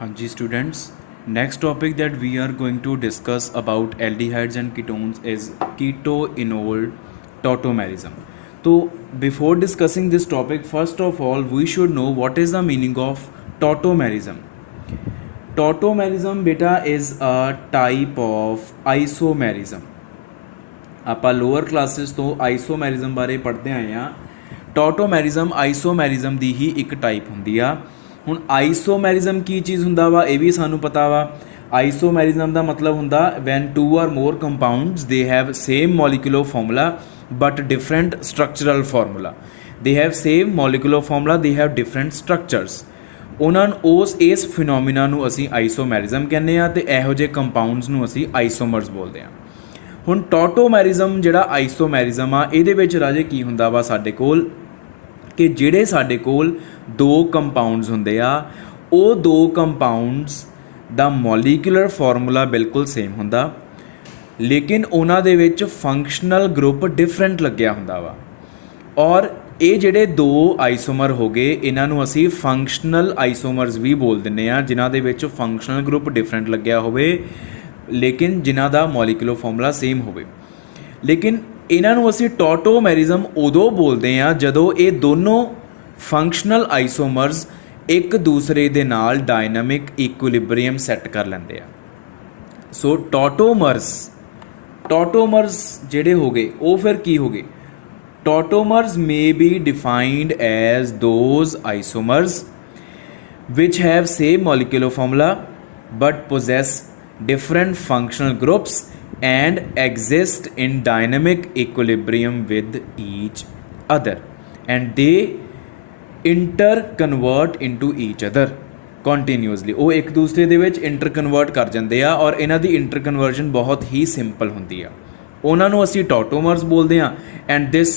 हाँ जी students, next topic that we are going to discuss about aldehydes and ketones is keto-enol tautomerism. So before discussing this topic, first of all we should know what is the meaning of tautomerism. Tautomerism beta is a type of isomerism. ਆਪਾਂ lower classes ਤੋਂ ਆਈਸੋਮੈਰਿਜ਼ਮ ਬਾਰੇ ਪੜ੍ਹਦੇ ਆਏ ਹਾਂ। ਟੌਟੋਮੈਰਿਜ਼ਮ ਆਈਸੋਮੈਰਿਜ਼ਮ ਦੀ ਹੀ ਇੱਕ type ਹੁੰਦੀ ਆ। ਹੁਣ ਆਈਸੋਮੈਰਿਜ਼ਮ ਕੀ ਚੀਜ਼ ਹੁੰਦਾ ਵਾ ਇਹ ਵੀ ਸਾਨੂੰ ਪਤਾ ਵਾ। ਆਈਸੋਮੈਰਿਜ਼ਮ ਦਾ ਮਤਲਬ ਹੁੰਦਾ van 2 or more compounds they have same molecular formula but different structural formula. They have same molecular formula, they have different structures. ਉਹਨਾਂ ਨੂੰ ਇਸ ਫਿਨੋਮੀਨਾ ਨੂੰ ਅਸੀਂ ਆਈਸੋਮੈਰਿਜ਼ਮ ਕਹਿੰਦੇ ਹਾਂ ਅਤੇ ਇਹੋ ਜਿਹੇ ਕੰਪਾਊਂਡਸ ਨੂੰ ਅਸੀਂ ਆਈਸੋਮਰਸ ਬੋਲਦੇ ਹਾਂ। ਹੁਣ ਟੌਟੋਮੈਰਿਜ਼ਮ ਜਿਹੜਾ ਆਈਸੋਮੈਰਿਜ਼ਮ ਆ ਇਹਦੇ ਵਿੱਚ ਰਾਜੇ ਕੀ ਹੁੰਦਾ ਵਾ ਸਾਡੇ ਕੋਲ ਕਿ ਜਿਹੜੇ ਸਾਡੇ ਕੋਲ ਦੋ ਕੰਪਾਊਂਡਸ ਹੁੰਦੇ ਆ ਉਹ ਦੋ ਕੰਪਾਊਂਡਸ ਦਾ ਮੋਲੀਕੂਲਰ ਫਾਰਮੂਲਾ ਬਿਲਕੁਲ ਸੇਮ ਹੁੰਦਾ ਲੇਕਿਨ ਉਹਨਾਂ ਦੇ ਵਿੱਚ ਫੰਕਸ਼ਨਲ ਗਰੁੱਪ ਡਿਫਰੈਂਟ ਲੱਗਿਆ ਹੁੰਦਾ ਵਾ। ਔਰ ਇਹ ਜਿਹੜੇ ਦੋ ਆਈਸੋਮਰ ਹੋ ਗਏ ਇਹਨਾਂ ਨੂੰ ਅਸੀਂ ਫੰਕਸ਼ਨਲ ਆਈਸੋਮਰਸ ਵੀ ਬੋਲ ਦਿੰਦੇ ਹਾਂ ਜਿਨ੍ਹਾਂ ਦੇ ਵਿੱਚ ਫੰਕਸ਼ਨਲ ਗਰੁੱਪ ਡਿਫਰੈਂਟ ਲੱਗਿਆ ਹੋਵੇ ਲੇਕਿਨ ਜਿਨ੍ਹਾਂ ਦਾ ਮੋਲੀਕੂਲਰ ਫਾਰਮੂਲਾ ਸੇਮ ਹੋਵੇ। ਲੇਕਿਨ ਇਹਨਾਂ ਨੂੰ ਅਸੀਂ ਟੌਟੋਮੈਰਿਜ਼ਮ ਉਦੋਂ ਬੋਲਦੇ ਹਾਂ ਜਦੋਂ ਇਹ ਦੋਨੋਂ ਫੰਕਸ਼ਨਲ ਆਈਸੋਮਰਸ ਇੱਕ ਦੂਸਰੇ ਦੇ ਨਾਲ ਡਾਇਨਾਮਿਕ ਇਕੁਇਲਿਬਰੀਅਮ ਸੈੱਟ ਕਰ ਲੈਂਦੇ ਆ। ਸੋ ਟੌਟੋਮਰਸ ਜਿਹੜੇ ਹੋ ਗਏ ਉਹ ਫਿਰ ਕੀ ਹੋ ਗਏ? Tautomers may be defined as those isomers which have same molecular formula but possess different functional groups and exist in dynamic equilibrium with each other and they interconvert into each other continuously. ਉਹ ਇੱਕ ਦੂਸਰੇ ਦੇ ਵਿੱਚ ਇੰਟਰਕਨਵਰਟ ਕਰ ਜਾਂਦੇ ਆ ਔਰ ਇਹਨਾਂ ਦੀ ਇੰਟਰਕਨਵਰਜਨ ਬਹੁਤ ਹੀ ਸਿੰਪਲ ਹੁੰਦੀ ਆ। ਉਹਨਾਂ ਨੂੰ ਅਸੀਂ ਟੌਟੋਮਰਸ ਬੋਲਦੇ ਹਾਂ and this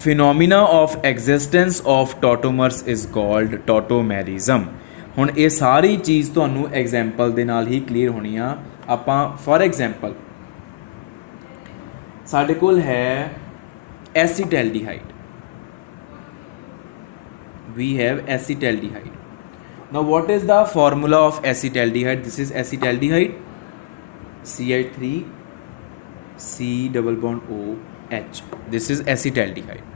phenomena of existence of tautomers is called tautomerism. ਹੁਣ ਇਹ ਸਾਰੀ ਚੀਜ਼ ਤੁਹਾਨੂੰ ਐਗਜ਼ੈਂਪਲ ਦੇ ਨਾਲ ਹੀ ਕਲੀਅਰ ਹੋਣੀ ਆ। ਆਪਾਂ ਫॉर ਐਗਜ਼ੈਂਪਲ ਸਾਡੇ ਕੋਲ ਹੈ ਐਸੀਟੈਲਡੀਹਾਈਡ, we have acetaldehyde. Now what is the formula of acetaldehyde? This is acetaldehyde, CH3 C double bond OH. This is acetaldehyde.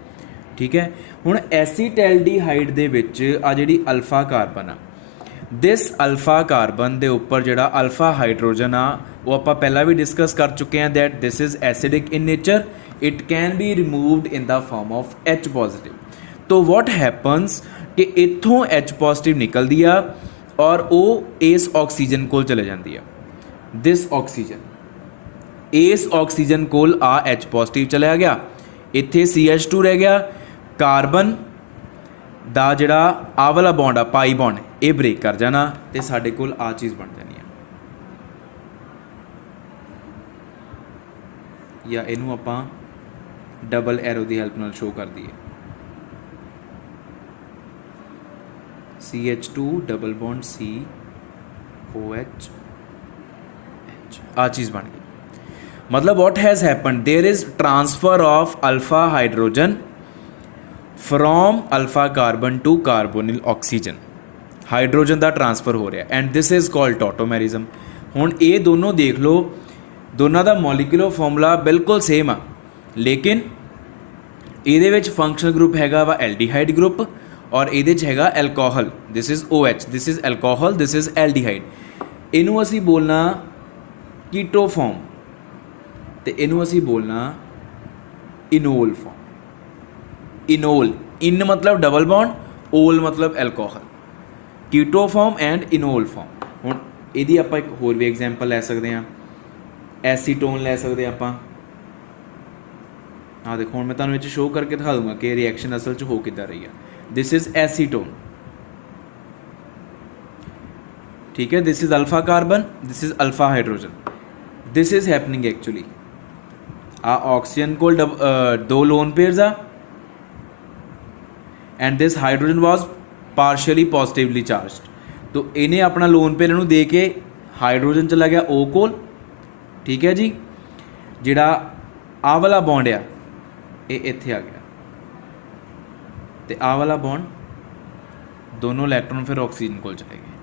ठीक है। ਹੁਣ ਐਸੀਟੈਲਡੀਹਾਈਡ ਦੇ ਵਿੱਚ ਆ ਜਿਹੜੀ ਅਲਫਾ ਕਾਰਬਨ ਆ ਦਿਸ ਅਲਫਾ ਕਾਰਬਨ ਦੇ ਉੱਪਰ ਜਿਹੜਾ ਅਲਫਾ ਹਾਈਡਰੋਜਨ ਆ ਉਹ ਆਪਾਂ ਪਹਿਲਾਂ ਵੀ ਡਿਸਕਸ ਕਰ ਚੁੱਕੇ ਹਾਂ that this is acidic in nature, it can be removed in the farm of H positive. तो what happens कि इत्थों H पॉजिटिव निकलती आ और वो इस ऑक्सीजन कोल चले जाती है। दिस ऑक्सीजन इस ऑक्सीजन कोल आ H पॉजिटिव चला गया, इत्थे CH2 रह गया, कार्बन दा जिहड़ा आ वाला बॉन्ड आ पाई बॉन्ड ये ब्रेक कर जाना तो साडे कोल आ चीज़ बन जानी है। या इनू आपां डबल एरो की हेल्प नाल शो कर दईए CH2 double bond C OH H आ चीज़ बन गई। मतलब what has happened, there is transfer of alpha hydrogen from alpha carbon to carbonyl oxygen, hydrogen का ट्रांसफर हो रहा and this is called tautomerism. हुण ये दोनों देख लो दोनों का मॉलिक्यूलर फॉर्मूला बिल्कुल सेम आ लेकिन ये फंक्शनल ग्रुप हैगा वा एल्डिहाइड ग्रुप और ये हैगा alcohol, this is OH, this is alcohol, this is aldehyde. इनू असी बोलना कीटो फॉर्म तो इनू असी बोलना इनोल फॉर्म। इनोल इन मतलब डबल बॉन्ड, ओल मतलब alcohol, keto form and enol form. हुण इहदी आपां एक होर भी एग्जाम्पल लै सकते हैं, एसीटोन लै सकते हैं आपां। हाँ देखो हुण मैं तुहानूं इह शो करके दिखा दूँगा कि रिएक्शन असल च हो किद्दां रही है। दिस इज एसीटोन, ठीक है। This is alpha carbon, this is alpha hydrogen. This is happening actually आ ऑक्सीजन को दो लोन पेयर्स आ and this hydrogen was partially positively charged. तो इन्हें अपना लोन पेयर नूं दे के हाइड्रोजन चला गया O कोल, ठीक है जी। जिहड़ा आ वाला बॉन्ड आ ये इत्थे आ गया तो आ वाला बॉन्ड दोनों इलैक्ट्रॉन फिर ऑक्सीजन को चले गए।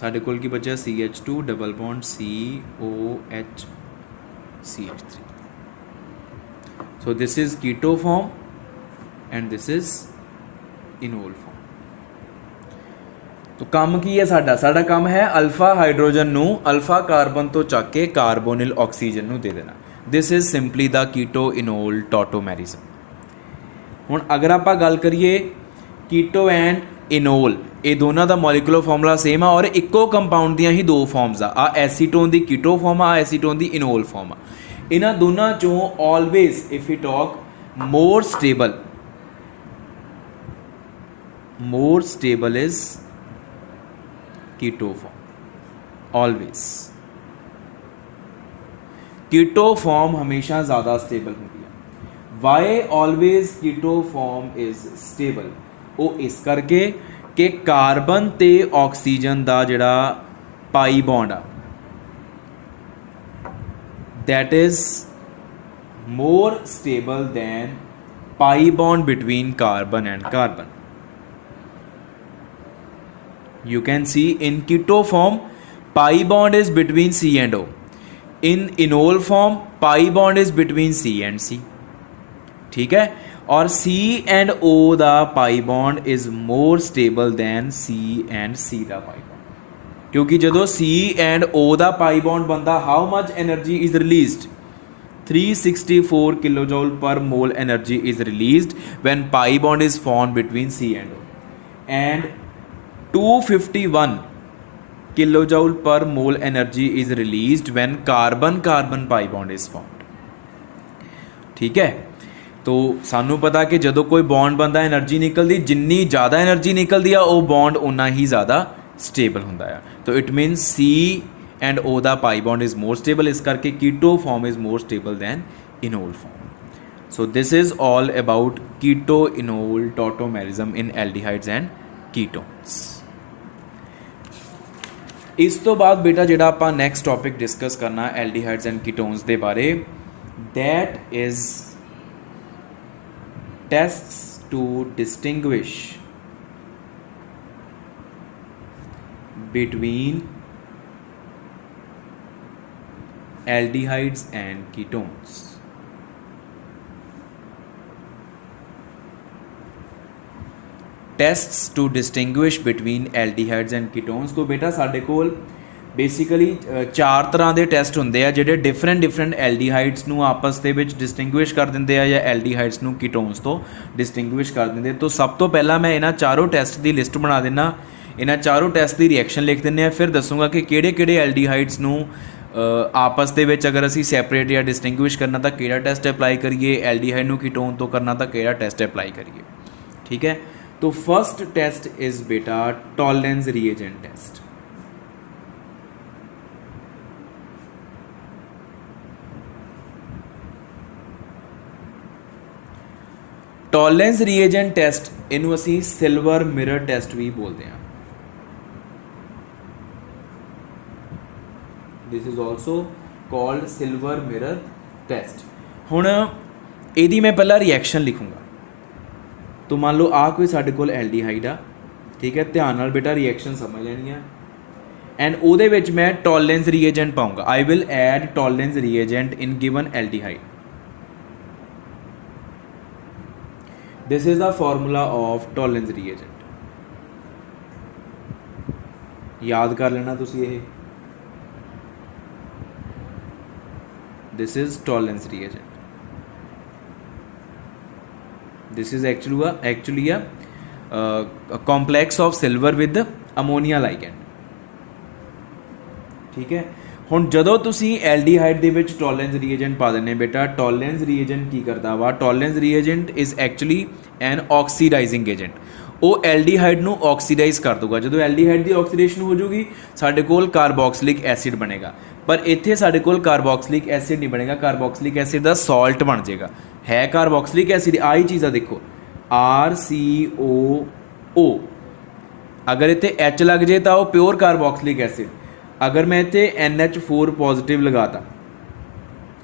साढ़े कोल की बचा CH2 double bond COH CH3. So this is keto form and this is enol form. तो काम की है साडा? साडा काम है अल्फा हाइड्रोजन नू अल्फा कार्बन तो चक के कार्बोनिल ऑक्सीजन नू दे देना. This is simply the keto enol tautomerism. हुण अगर आप गल करिए कीटो एंड इनोल, ये दोनों का मॉलिकुलर फॉर्मूला सेम आ और इक्को कंपाउंड दियां ही दो फॉर्म्स आ एसीटोन की कीटो फॉर्म आ एसीटोन की इनोल फॉर्म आ. इन्हां दोनों चों always if you talk more stable is keto form. Always keto form हमेशा ज़्यादा स्टेबल होती है. Why always keto form is stable? वो इस करके कि कार्बन ते ऑक्सीजन का जिहड़ा पाई बॉन्ड आ that is more stable than pi bond between carbon and carbon. You can see in keto form pi bond is between C and O. In enol form pi bond is between C and C. ठीक है. और C and O दा pi bond is more stable than C and C दा pi bond. क्योंकि जदों C and O दा pi bond बनदा how much energy is released? 364 kilojoule per mole energy is released when pi bond is formed between C and O. And 251 kilojoule per mole energy is released when carbon pi bond is formed. ठीक है. तो सानू पता कि जदों कोई bond बनता energy निकलती, जिन्नी ज़्यादा एनर्जी निकलती है वो बॉन्ड उन्ना ही ज़्यादा स्टेबल होंदा है. तो it means C and O दा pi bond is more stable, इस करके keto form is more stable than enol form. So this is all about keto enol tautomerism in aldehydes and ketones. इस तो बाद बेटा जिहड़ा आपां नैक्सट टॉपिक डिस्कस करना एल्डिहाइड्स एंड कीटोन्स दे बारे, that is tests to distinguish between aldehydes and ketones. Tests to distinguish between aldehydes and ketones. तो बेटा साडे कोल बेसिकली 4 तरह के टेस्ट होंगे आ जिहड़े डिफरेंट एल्डिहाइड्स नू आपस दे विच डिस्टिंग्विश कर देंगे या एल्डिहाइड्स नू कीटोन्स तो डिस्टिंग्विश कर देंगे. तो सब तो पहला मैं इन्हां चारों टेस्ट की लिस्ट बना देना, इन्हां चारों टेस्ट की रिएक्शन लिख दें, फिर दसूँगा कि किहड़े एल्डिहाइड्स नू आपस दे विच अगर असी सैपरेट या डिस्टिंग्विश करना तो किहड़ा टेस्ट अप्लाई करिए, एल्डिहाइड नू कीटोन तो करना तो किहड़ा टेस्ट अप्लाई करिए. ठीक है. तो फर्स्ट टेस्ट इज बेटा Tollens reagent test. Tollens reagent test इनू असी सिल्वर मिरर टेस्ट भी बोलते हैं. This is also called silver mirror test. हुण इहदी मैं पहला रिएक्शन लिखूँगा. तो मान लो आ कोई साडे कोल एल्डिहाइड आ. ठीक है. ध्यान नाल बेटा रिएक्शन समझ लेनी है. एंड उहदे विच मैं टॉलेंस रिएजेंट पाऊँगा. I will add Tollens reagent in given aldehyde. This is the formula of Tollens reagent. याद कर लेना तुसी ये. This is Tollens reagent. This is actually a complex of silver with ammonia ligand. ठीक है. हुण जदों तुसी एल्डिहाइड दे विच टॉलेंस रिएजेंट पा देने बेटा, टॉलेंस रिएजेंट की करदा वा? Tollens reagent is actually an oxidising agent. वो एल्डिहाइड नू ऑक्सीडाइज कर दूगा. जदों एल्डिहाइड की ऑक्सीडेशन हो जाऊगी साडे कोल कार्बोक्सिलिक एसिड बनेगा. पर इत्थे साडे कोल कार्बोक्सिलिक एसिड नहीं बनेगा, कार्बोक्सिलिक एसिड का सॉल्ट बन जाएगा. है कार्बोक्सिलिक एसिड आई चीज़ आ देखो RCOO. अगर इतने H लग जाए तो प्योर कार्बोक्सिलिक एसिड. अगर मैं इतने NH4 पॉजिटिव लगाता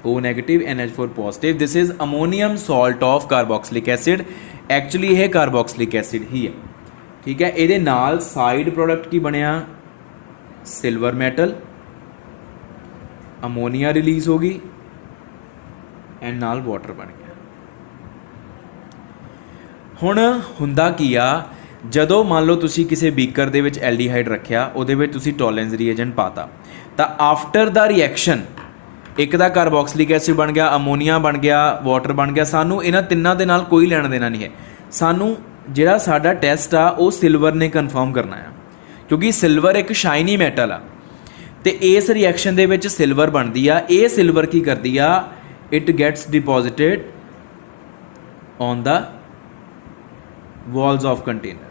O negative NH4 positive, this is ammonium salt of carboxylic acid. Actually यह कार्बोक्सिलिक एसिड ही है. ठीक है. ये नाल साइड प्रोडक्ट की बनया सिल्वर मैटल, अमोनीआ रिलीज़ हो गई एंड नाल वाटर बन गया। हुण हुंदा की आ, जदों मान लो तुसी किसी बीकर दे विच एल्ਡੀहाइड रखिया, उहदे विच तुसी टॉलरेंस रिएजेंट पाता, तो आफ्टर द रिएक्शन एक दा कार्बोक्सिलिक एसिड बन गया, अमोनीआ बन गया, वाटर बन गया। सानू इन्हां तिन्नां दे नाल कोई लेना देना नहीं है। सानू जिहड़ा साडा टैसट आ वो सिल्वर ने कन्फर्म करना है, क्योंकि सिल्वर एक शाइनी मैटल आ, तो इस रिएक्शन दे विच सिल्वर बनती आ। ये सिल्वर की करती आ, it gets deposited on the walls of container.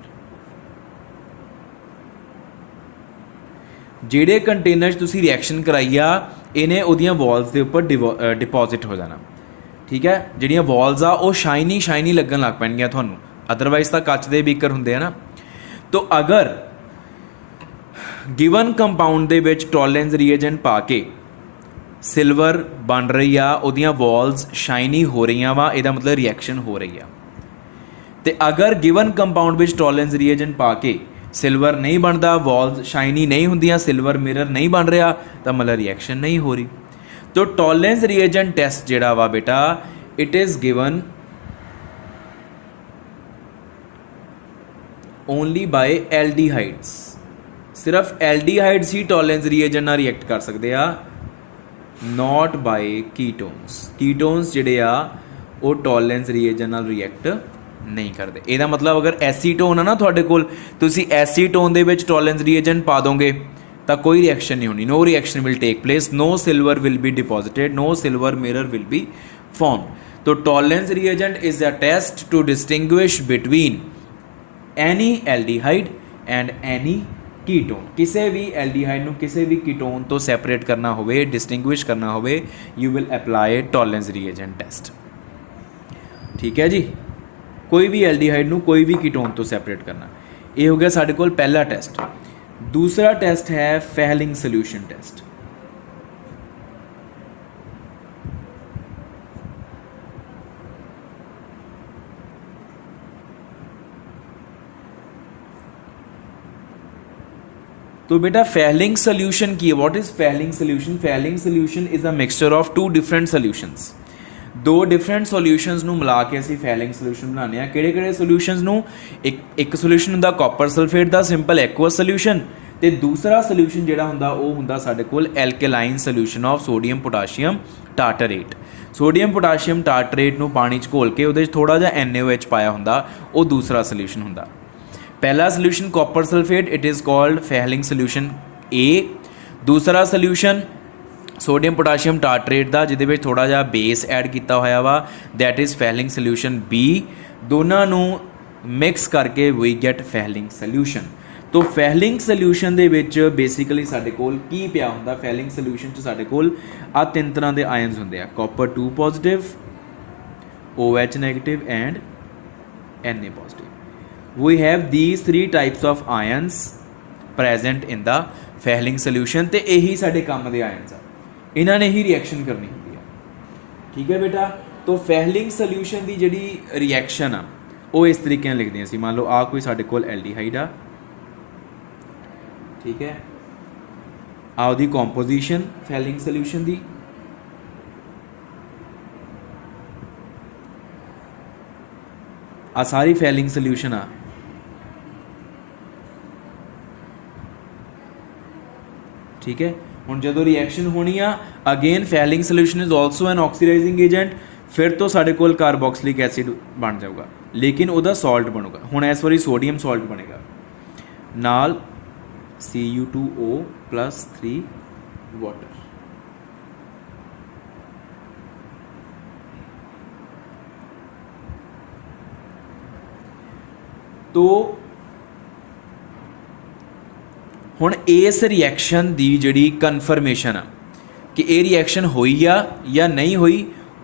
ਜਿਹੜੇ कंटेनर तुसी रिएक्शन कराई आ, इन्हें उहदियां वॉल्स के उपर डिपॉजिट हो जाना। ठीक है, जिहड़ियां वॉल्स आ वो शाइनी शाइनी लगन लग पैणगीਆਂ ਤੁਹਾਨੂੰ, अदरवाइज तो कच के बीकर होंदे आ ना। तो अगर गिवन कंपाउंड दे विच टॉलरेंस रिएजेंट पा के सिल्वर बन रही आ, उहदियां वॉल्स शाइनी हो रही वा, इहदा मतलब रिएक्शन हो रही आ। तो अगर given compound which tolerance reagent पा के सिल्वर नहीं बनता, वॉल्स शाइनी नहीं होंदियां, सिल्वर मिरर नहीं बन रहा, तो मतलब रिएक्शन नहीं हो रही। तो टॉलरेंस रिएजेंट टेस्ट जिहड़ा वा बेटा, it is given only by aldehydes. सिर्फ एल्ਡੀहाइड्स ही टॉलरेंस रिएजेंट नाल रिएक्ट कर सकते आ, नॉट बाय कीटोन्स। कीटोन्स जिहड़े आ वो टॉलरेंस रिएजेंट नाल रिएक्ट नहीं करते। ਇਹਦਾ मतलब अगर एसीटोन है ना ਤੁਹਾਡੇ ਕੋਲ, ਤੁਸੀਂ एसीटोन ਦੇ ਵਿੱਚ टॉलरेंस रिएजेंट पा दोगे तो कोई रिएक्शन नहीं होनी, no reaction will take place, no silver will be deposited, no silver mirror will be formed. तो Tollens reagent is a test to distinguish between any aldehyde and any ketone. किसी भी एल्ਡੀहाइड ਨੂੰ किसी भी कीटोन तो separate करना होवे, distinguish करना होवे, you will apply Tollens reagent test. ठीक है जी, कोई भी एल्ਡੀहाइड ਨੂੰ कोई भी कीटोन तो सैपरेट करना। ये हो गया साढ़े कोल पहला टेस्ट। दूसरा टेस्ट है फेहलिंग सोल्यूशन टेस्ट। तो बेटा फेहलिंग सोल्यूशन की है। What is Fehling solution? Fehling solution is a mixture of two different solutions. दो डिफरेंट सोल्यूशंस ਨੂੰ ਮਿਲਾ ਕੇ ਅਸੀਂ ਫੈਹਲਿੰਗ सोल्यूशन ਬਣਾਉਂਦੇ ਆ। ਕਿਹੜੇ ਕਿਹੜੇ सोल्यूशंस ਨੂੰ? ਇੱਕ सोल्यूशन ਹੁੰਦਾ ਕਾਪਰ ਸਲਫੇਟ ਦਾ ਸਿੰਪਲ ਐਕੁਅਸ सोल्यूशन, ਤੇ ਦੂਸਰਾ सोल्यूशन ਜਿਹੜਾ ਹੁੰਦਾ ਉਹ ਹੁੰਦਾ ਸਾਡੇ ਕੋਲ alkaline solution of sodium potassium tartrate. Sodium potassium tartrate ਨੂੰ ਪਾਣੀ 'ਚ ਘੋਲ ਕੇ ਉਹਦੇ 'ਚ ਥੋੜਾ ਜਿਹਾ NaOH ਪਾਇਆ ਹੁੰਦਾ, ਉਹ ਦੂਸਰਾ सोल्यूशन ਹੁੰਦਾ। पहला solution copper sulphate, it is called Fehling solution A. दूसरा सोल्यूशन सोडियम पोटाशियम टार्टरेट का, जिहदे विच थोड़ा जिहा बेस ऐड किया होया वा, that is Fehling solution B. दोनों नूं मिक्स करके वी गेट फेहलिंग सोल्यूशन। तो फेहलिंग सोल्यूशन दे विच बेसिकली साडे कोल की पिया हुंदा? फेहलिंग सोल्यूशन च साडे कोल आ तीन तरह के आयन्स हुंदे आ, copper 2 positive, OH negative and Na positive. We have these three types of ions present in the Fehling solution, तो यही साडे काम दे आयन्स आ, इन्हां ने ही रिएक्शन करनी होंदी है। ठीक है बेटा, तो फेहलिंग सोल्यूशन की जिहड़ी रिएक्शन आ वो इस तरीके नाल लिखदे असीं। मान लो आ कोई साडे कोल एल्ਡੀहाइड आ, ठीक है, आ उहदी कंपोजिशन फेहलिंग सोल्यूशन दी, आ सारी फेहलिंग सोल्यूशन आ। ठीक है, हुण जदों रिएक्शन होनी आ, again Fehling solution is also an oxidising agent, फिर तो साडे कोल कार्बोक्सिलिक एसिड बन जाऊगा, लेकिन उहदा सॉल्ट बनूगा। हुण इस वारी सोडियम सॉल्ट बनेगा नाल Cu2O + 3 वाटर। तो हुण इस रिएक्शन की जिहड़ी कन्फर्मेशन आ कि ये रिएक्शन होई आ या नहीं होई,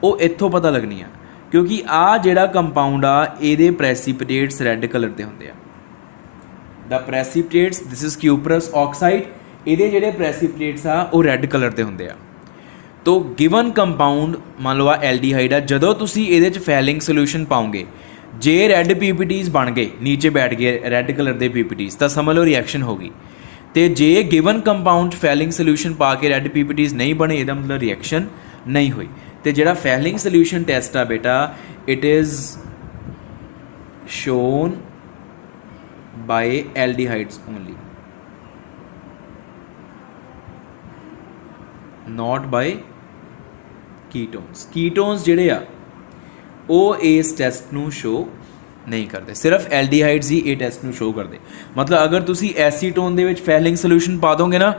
वो इत्थों पता लगनी आ, क्योंकि आ जिहड़ा कंपाउंड आ इहदे प्रेसिपिटेट्स रैड कलर के होंदे आ। The precipitates, this is cuprous oxide, इहदे जिहड़े प्रेसिपिटेट्स आ वो रैड कलर के होंदे आ। तो गिवन कंपाउंड मान लो आ एल्ਡੀहाइड आ, जदों तुसीं इहदे च फेहलिंग सोल्यूशन पाओगे, जे रैड PPTs बन गए, नीचे बैठ गए रैड कलर के PPTs, तो समझ लो रिएक्शन होगी। तो जे गिवन कंपाउंड फैलिंग सोल्यूशन पा के रैड पीपीटीज नहीं बने, ਇਹਦਾ मतलब रिएक्शन नहीं हुई। तो ਜਿਹੜਾ फैलिंग सोल्यूशन टेस्ट आ बेटा, it is shown by aldehydes only, not by ketones. Ketones ਜਿਹੜੇ ਆ ਉਹ ਇਸ ਟੈਸਟ ਨੂੰ ਸ਼ੋ नहीं करते, सिर्फ एल्डिहाइड्स ही ये टेस्ट में शो करते। मतलब अगर तुसी एसीटोन दे विच फैलिंग सोल्यूशन पा दोगे ना,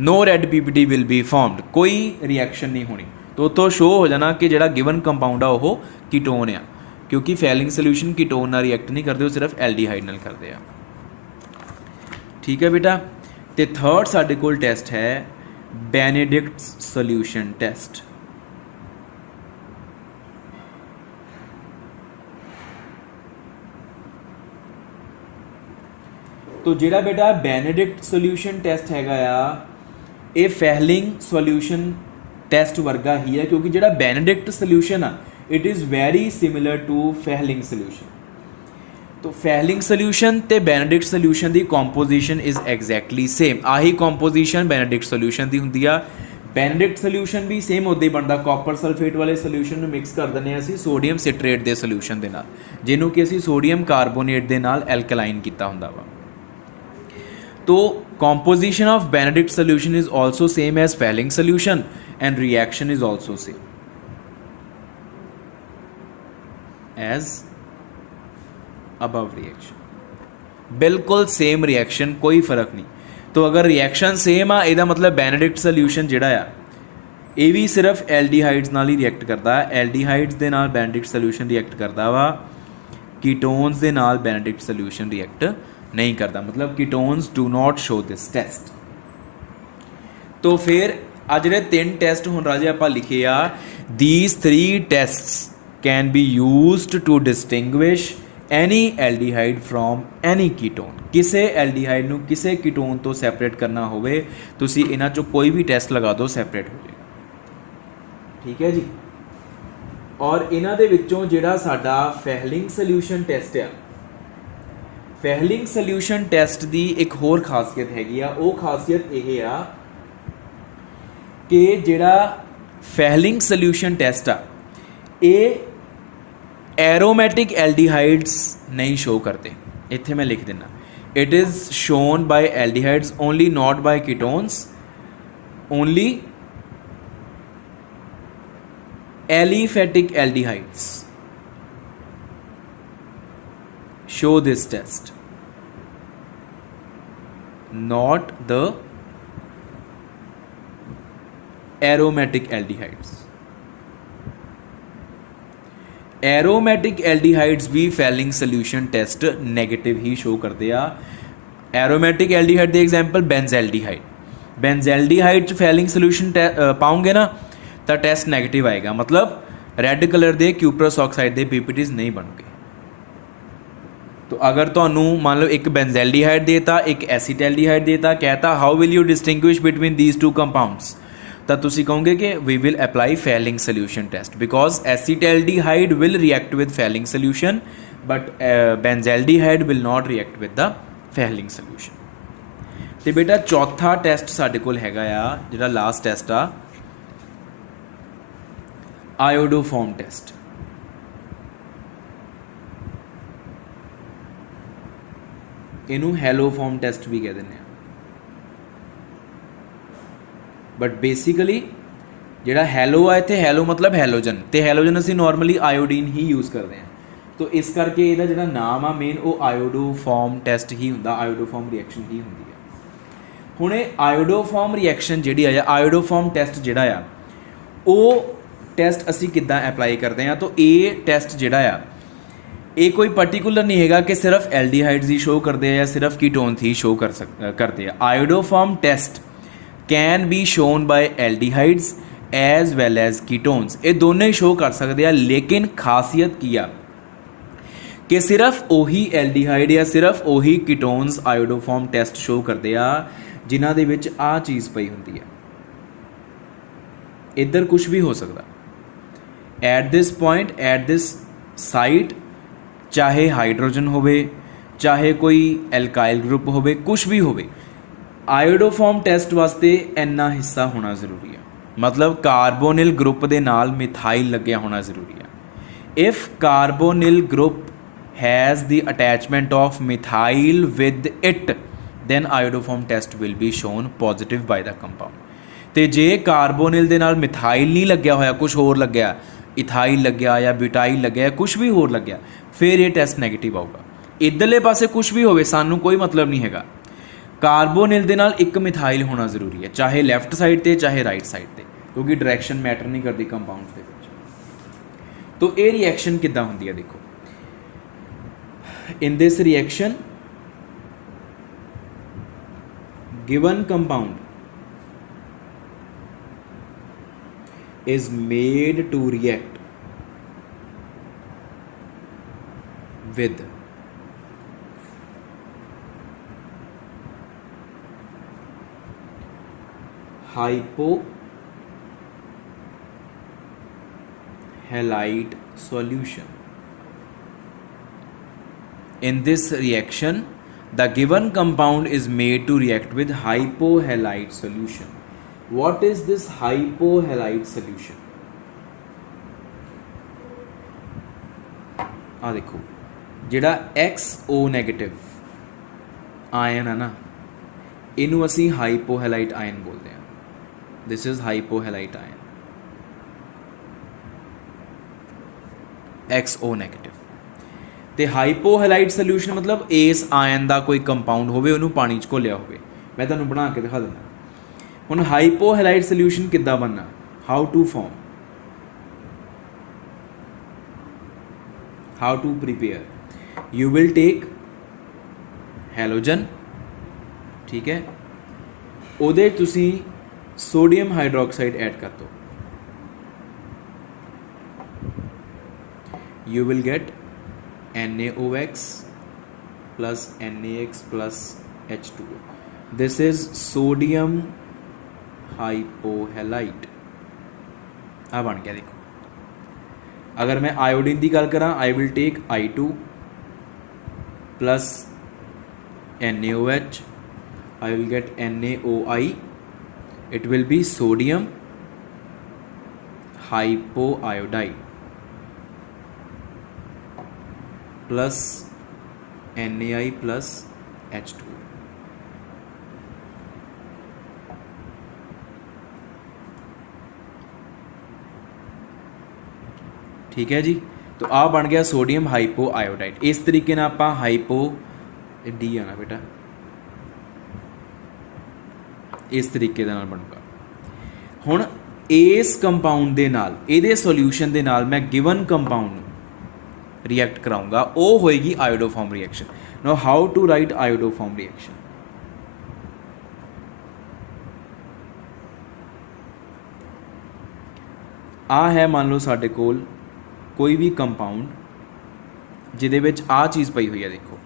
no red PPT will be formed, कोई रिएक्शन नहीं होनी। तो उतो शो हो जाना कि जिहड़ा गिवन कंपाउंड आ वो कीटोन आ, क्योंकि फैलिंग सोल्यूशन कीटोन नाल रिएक्ट नहीं करते, वो सिर्फ एल्डिहाइड नाल करते हैं। ठीक है बेटा। तो थर्ड साडे कोल टेस्ट है बेनेडिक्ट्स सोल्यूशन टेस्ट। तो जिहड़ा बेटा बेनेडिक्ट सोल्यूशन टेस्ट हैगा आ, ये फैलिंग सोल्यूशन टेस्ट वर्गा ही है, क्योंकि जिहड़ा बेनेडिक्ट सोल्यूशन आ it is very similar to Fehling solution. तो फैलिंग सोल्यूशन ते बेनेडिक्ट सोल्यूशन की कॉम्पोजिशन इज़ एग्जैक्टली सेम। आही कॉम्पोजिशन बेनेडिक्ट सोल्यूशन की होंदी आ। बेनेडिक्ट सोल्यूशन भी सेम उद्दां ही बनता, कॉपर सल्फेट वाले सोल्यूशन में मिक्स कर दिंदे असीं सोडियम सिट्रेट के सोल्यूशन के नाल, जिन्हों कि असीं सोडियम कार्बोनेट के नाल एल्कलाइन किया हुंदा वा। तो composition of Benedict solution is also same as falling solution and reaction is also same as above reaction, बिल्कुल सेम रिएक्शन, कोई फर्क नहीं। तो अगर रिएक्शन सेम आ, ਇਹਦਾ मतलब बेनेडिक्ट सोल्यूशन ਜਿਹੜਾ ਆ ਇਹ ਵੀ सिर्फ एल्डिहाइड्स ਨਾਲ ही रिएक्ट करता है। एल्डिहाइड्स ਦੇ ਨਾਲ बेनेडिक्ट सोल्यूशन रिएक्ट करता वा, कीटोन्स ਦੇ ਨਾਲ बेनेडिक्ट सोल्यूशन रिएक्ट नहीं करता। मतलब ketones do not show this test. तो फिर आ जिहड़े 3 टेस्ट हुण राजे आपां लिखे आ, these 3 tests can be used to distinguish any aldehyde from any ketone. किसी एल्डिहाइड नूं किसी कीटोन तो सैपरेट करना होवे, तुसीं इन्हां चों कोई भी टेस्ट लगा दो, सैपरेट हो जाएगा। ठीक है जी। और इन्हां दे विच्चों जिहड़ा साडा फैलिंग सोल्यूशन टेस्ट आ, फैलिंग सोल्यूशन टेस्ट की एक होर खासियत हैगी आ। वो खासियत यह आ कि जिहड़ा फैलिंग सोल्यूशन टेस्ट आ, ये एरोमैटिक एल्डिहाइड्स नहीं शो करते। इत्थे मैं लिख देना, it is shown by aldehydes only, not by ketones, only aliphatic aldehydes show this test, not the aromatic aldehydes। Aromatic aldehydes भी फैलिंग सोल्यूशन टेस्ट नैगेटिव ही show करते आ। एरोमैटिक एल्डिहाइड के एग्जाम्पल बेंजल्डिहाइड, बेंजल्डिहाइड च Fehling solution पाओगे ना तो test negative आएगा। मतलब रैड कलर के क्यूप्रस ऑक्साइड के पीपीटीज नहीं बनोगे। तो अगर तुहानू मान लो एक बेंजल्डिहाइड देता, एक एसीटल्डिहाइड देता, कहता how will you distinguish between these 2 compounds, तो तुसी कहोगे कि we will apply Fehling solution test, because acetaldehyde will react with Fehling solution but benzaldehyde will not react with the Fehling solution. तो बेटा चौथा टेस्ट साडे कोल हैगा आ, जिहड़ा लास्ट टेस्ट आ, आयोडोफॉर्म टेस्ट। इनू हैलोफॉर्म टेस्ट भी कह दें, बट बेसिकली जिहड़ा हैलो आ, इत्थे हैलो मतलब हैलोजन, तो हैलोजन असीं नॉर्मली आयोडीन ही यूज़ करते हैं। तो इस करके इहदा जिहड़ा नाम आ मेन वो आयोडोफॉर्म टेस्ट ही हुंदा, आयोडोफॉर्म रिएक्शन ही हुंदी है। हुण आयोडोफॉर्म रिएक्शन जिहड़ी आ, आयोडोफॉर्म टेस्ट जिहड़ा आ, वो टेस्ट असीं किद्दां अप्लाई करते हैं। तो ये टेस्ट जिहड़ा आ, ये कोई पर्टिकुलर नहीं हैगा कि सिर्फ एल्डिहाइड्स ही शो करते हैं या सिर्फ कीटोन ही शो करते हैं। Iodoform test can be shown by aldehydes as well as ketones, ये दोनों ही शो कर सकते हैं। लेकिन खासियत की आ कि सिर्फ वही एल्डिहाइड या सिर्फ वही कीटोन्स आयोडोफॉर्म टेस्ट शो करते हैं जिन्हां दे विच आ चीज़ पई हुंदी है। इधर कुछ भी हो सकता at this point, at this site, चाहे हाइड्रोजन होवे, चाहे कोई एल्काइल ग्रुप होवे, कुछ भी होवे, ਆਇਓਡੋਫਾਰਮ ਟੈਸਟ ਵਾਸਤੇ ਇੰਨਾ ਹਿੱਸਾ ਹੋਣਾ ਜ਼ਰੂਰੀ ਹੈ, ਮਤਲਬ ਕਾਰਬੋਨਿਲ ਗਰੁੱਪ ਦੇ ਨਾਲ ਮਿਥਾਈਲ ਲੱਗਿਆ ਹੋਣਾ ਜ਼ਰੂਰੀ ਹੈ। If carbonyl group has the attachment of methyl with it, then iodoform test will be shown positive by the compound। ਤੇ ਜੇ ਕਾਰਬੋਨਿਲ ਦੇ ਨਾਲ ਮਿਥਾਈਲ ਨਹੀਂ ਲੱਗਿਆ ਹੋਇਆ, ਕੁਝ ਹੋਰ ਲੱਗਿਆ, ਇਥਾਈਲ ਲੱਗਿਆ ਜਾਂ ਬਿਊਟਾਈਲ ਲੱਗਿਆ, ਕੁਝ ਵੀ ਹੋਰ ਲੱਗਿਆ, ਫਿਰ ਇਹ ਟੈਸਟ ਨੈਗੇਟਿਵ ਆਊਗਾ। ਇੱਧਰਲੇ ਪਾਸੇ ਕੁਝ ਵੀ ਹੋਵੇ ਸਾਨੂੰ ਕੋਈ ਮਤਲਬ ਨਹੀਂ ਹੈਗਾ, ਕਾਰਬੋਨਿਲ ਦੇ ਨਾਲ ਇੱਕ ਮਿਥਾਈਲ ਹੋਣਾ ਜ਼ਰੂਰੀ ਹੈ, ਚਾਹੇ ਲੈਫਟ ਸਾਈਡ ਤੇ ਚਾਹੇ ਰਾਈਟ ਸਾਈਡ ਤੇ, ਕਿਉਂਕਿ ਡਾਇਰੈਕਸ਼ਨ ਮੈਟਰ ਨਹੀਂ ਕਰਦੀ ਕੰਪਾਊਂਡਸ ਦੇ ਵਿੱਚ। ਤਾਂ ਇਹ ਰਿਐਕਸ਼ਨ ਕਿੱਦਾਂ ਹੁੰਦੀ ਹੈ ਦੇਖੋ। In this reaction, given compound is made to react with hypohalite solution. In this reaction, the given compound is made to react with hypohalite solution. What is this hypohalite solution? ਆ ਦੇਖੋ, ਜਿਹੜਾ XO negative ion ਹੈ ਨਾ, ਇਹਨੂੰ ਅਸੀਂ ਹਾਈਪੋਹੈਲਾਈਟ ion ਬੋਲਦੇ ਹਾਂ। This is hypohalite ion, XO negative. ਤੇ ਹਾਈਪੋਹੈਲਾਈਟ ਸੋਲਿਊਸ਼ਨ ਮਤਲਬ ਇਸ ਆਇਨ ਦਾ ਕੋਈ ਕੰਪਾਊਂਡ ਹੋਵੇ, ਉਹਨੂੰ ਪਾਣੀ 'ਚ ਘੋਲਿਆ ਹੋਵੇ। ਮੈਂ ਤੁਹਾਨੂੰ ਬਣਾ ਕੇ ਦਿਖਾ ਦਿੰਦਾ। ਹੁਣ ਹਾਈਪੋਹੈਲਾਈਟ ਸੋਲਿਊਸ਼ਨ ਕਿੱਦਾਂ ਬਣਨਾ, how to form, how to prepare. You will take halogen, ਠੀਕ ਹੈ, ਉਹਦੇ ਤੁਸੀਂ ਸੋਡੀਅਮ ਹਾਈਡਰੋਕਸਾਈਡ ਐਡ ਕਰ ਦਿਓ, you will get NaOX plus NaX plus H2O. This is sodium hypohalite। आ बन गया देखो। अगर मैं आयोडीन की गल करा, I will take I2 plus NaOH, I will get NaOI, it will be sodium hypoiodide plus NaI plus H2O। ठीक है जी। तो आ बन गया सोडियम हाइपो आयोडाइड। इस तरीके ना आप हाइपो डी आना बेटा, इस तरीके दे नाल बनूगा। हुण इस कंपाउंड दे नाल, इहदे सोल्यूशन दे नाल मैं गिवन कंपाउंड रिएक्ट कराऊंगा, वो होएगी iodoform reaction. Now how to write iodoform reaction. आ है मान लो साडे कोल कोई भी कंपाउंड जिहदे विच आ चीज़ पई हुई है, देखो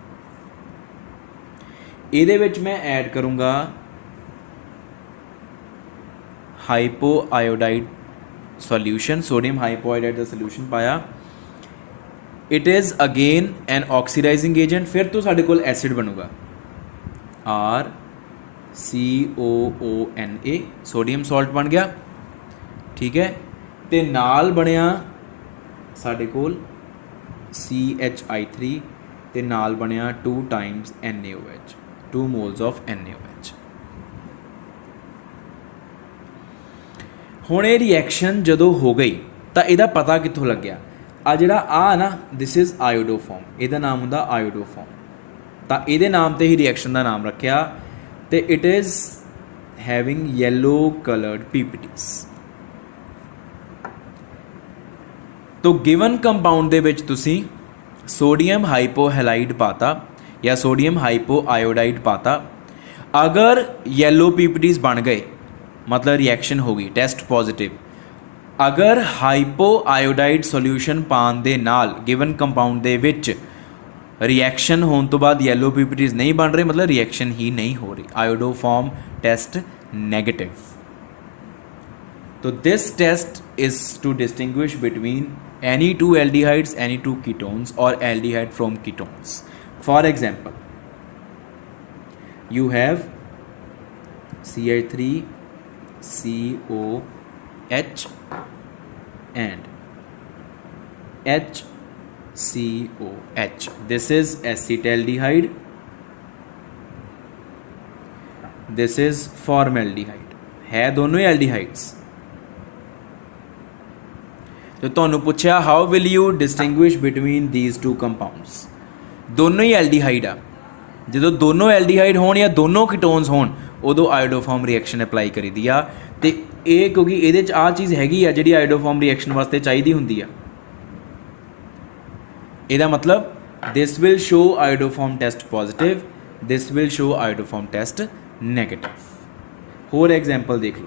इहदे विच मैं ऐड करूँगा hypo iodide solution, sodium hypo iodide का सॉल्यूशन पाया। It is again an oxidising agent. फिर तो साडे कोल एसिड बनूगा RCOONA, सोडियम सॉल्ट बन गया, ठीक है। ते नाल बनिया साडे कोल CHI3 ते नाल बनिया 2 times NaOH, 2 moles of NaOH। हुण ये रिएक्शन जदों हो गई तो इहदा पता कित्थों लग्या। आ जिहड़ा आ ना, दिस इज़ आयोडोफॉर्म, इहदा नाम हुंदा आयोडोफॉर्म। तो इहदे नाम ते ही रिएक्शन का नाम रखिया। तो it is having yellow coloured PPTs। तो गिवन कंपाउंड दे विच तुसीं सोडियम हाइपोहैलाइड पाता या सोडियम हाइपो आयोडाइड पाता। अगर येलो PPTs बन गए मतलब रिएक्शन होगी, टेस्ट पॉजिटिव। अगर हाइपो आयोडाइड सोल्यूशन पान दे नाल given compound they which reaction होने तो बाद येलो PPTs नहीं बन रहे, मतलब रिएक्शन ही नहीं हो रही, आयोडोफॉर्म टेस्ट नेगेटिव। तो this test is to distinguish between any two aldehydes, any two ketones or aldehyde from ketones. For example, you have CH3COH and HCOH. This is acetaldehyde. This is formaldehyde. है दोनों ही aldehydes. तो ਤੁਹਾਨੂੰ ਪੁੱਛਿਆ how will you distinguish between these two compounds, दोनों ही aldehyde आ। ਜਦੋਂ ਦੋਨੋਂ aldehyde ਹੋਣ ਜਾਂ ਦੋਨੋਂ ਕੀਟੋਨਸ ਹੋਣ ਉਦੋਂ ਆਇਓਡੋਫਾਰਮ ਰਿਐਕਸ਼ਨ ਅਪਲਾਈ ਕਰੀਦੀ ਆ। ਤੇ ਇਹ ਕਿਉਂਕਿ ਇਹਦੇ 'ਚ ਆਹ ਚੀਜ਼ ਹੈਗੀ ਆ ਜਿਹੜੀ ਆਇਓਡੋਫਾਰਮ ਰਿਐਕਸ਼ਨ ਵਾਸਤੇ ਚਾਹੀਦੀ ਹੁੰਦੀ ਆ। ਇਹਦਾ ਮਤਲਬ this will show iodoform test positive, this will show iodoform test negative. ਹੋਰ ਐਗਜ਼ਾਮਪਲ ਦੇਖ ਲਓ।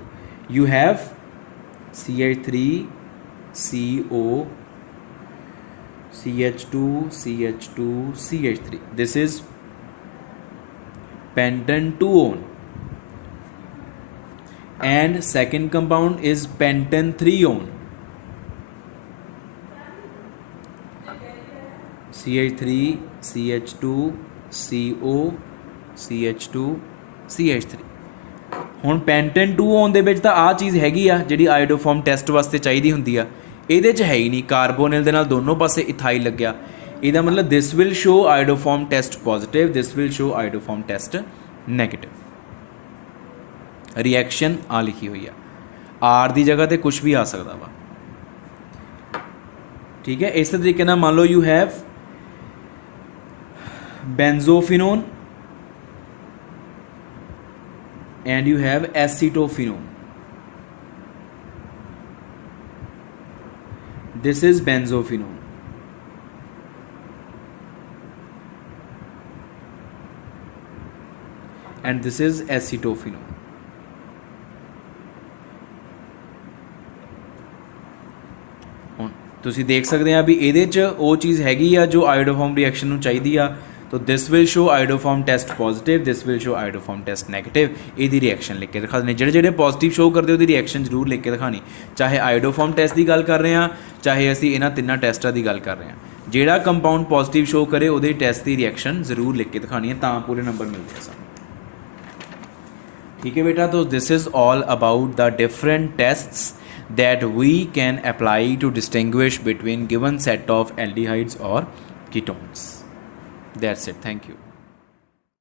You have CH3CO CH2 CH2 CH3. This is pentan-2-one and second compound is pentan-3-one. CH3 CH2 CO CH2 CH3। ਹੁਣ pentan-2-one ਦੇ ਵਿੱਚ ਤਾਂ ਆਹ ਚੀਜ਼ ਹੈਗੀ ਆ ਜਿਹੜੀ ਆਇਓਡੋਫਾਰਮ ਟੈਸਟ ਵਾਸਤੇ ਚਾਹੀਦੀ ਹੁੰਦੀ ਆ। ਇਹਦੇ 'ਚ ਹੈ ਹੀ ਨਹੀਂ, ਕਾਰਬੋਨਿਲ ਦੇ ਨਾਲ ਦੋਨੋਂ ਪਾਸੇ ਇਥਾਈਲ ਲੱਗਿਆ। ਇਹਦਾ ਮਤਲਬ this will show iodoform test positive, this will show iodoform test negative. Reaction ਆ ਲਿਖੀ ਹੋਈ ਆ, ਆਰ ਦੀ ਜਗ੍ਹਾ 'ਤੇ ਕੁਛ ਵੀ ਆ ਸਕਦਾ ਵਾ। ਠੀਕ ਹੈ, ਇਸੇ ਤਰੀਕੇ ਨਾਲ ਮੰਨ ਲਓ you have benzophenone and you have acetophenone. This is benzophenone and this is acetophenone. ਹੁਣ ਤੁਸੀਂ ਦੇਖ ਸਕਦੇ ਆ ਵੀ ਇਹਦੇ 'ਚ ਉਹ ਚੀਜ਼ ਹੈਗੀ ਆ ਜੋ ਆਇਓਡੋਫਾਰਮ ਰਿਐਕਸ਼ਨ ਨੂੰ ਚਾਹੀਦੀ ਆ। तो this will show iodoform test positive, this will show iodoform test negative. ਇਹਦੀ ਰਿਐਕਸ਼ਨ ਲਿਖ ਕੇ ਦਿਖਾ ਦੇਣੀ। ਜਿਹੜੇ ਪੋਜ਼ਿਟਿਵ ਸ਼ੋ ਕਰਦੇ ਉਹਦੀ ਰਿਐਕਸ਼ਨ ਜ਼ਰੂਰ ਲਿਖ ਕੇ ਦਿਖਾਣੀ। ਚਾਹੇ ਆਇਡੋਫਾਰਮ ਟੈਸਟ ਦੀ ਗੱਲ ਕਰ ਰਹੇ ਹਾਂ, ਚਾਹੇ ਅਸੀਂ ਇਹਨਾਂ ਤਿੰਨਾਂ ਟੈਸਟਾਂ ਦੀ ਗੱਲ ਕਰ ਰਹੇ ਹਾਂ। ਜਿਹੜਾ ਕੰਪਾਊਂਡ ਪੋਜ਼ਿਟਿਵ ਸ਼ੋ ਕਰੇ ਉਹਦੇ ਟੈਸਟ ਦੀ ਰਿਐਕਸ਼ਨ ਜ਼ਰੂਰ ਲਿਖ ਕੇ ਦਿਖਾਣੀ ਹੈ, ਤਾਂ ਪੂਰੇ ਨੰਬਰ ਮਿਲਦੇ ਆ ਸਾਨੂੰ। ਠੀਕ ਹੈ ਬੇਟਾ, तो this is all about the different tests that we can apply to distinguish between given set of aldehydes or ketones. That's it. Thank you.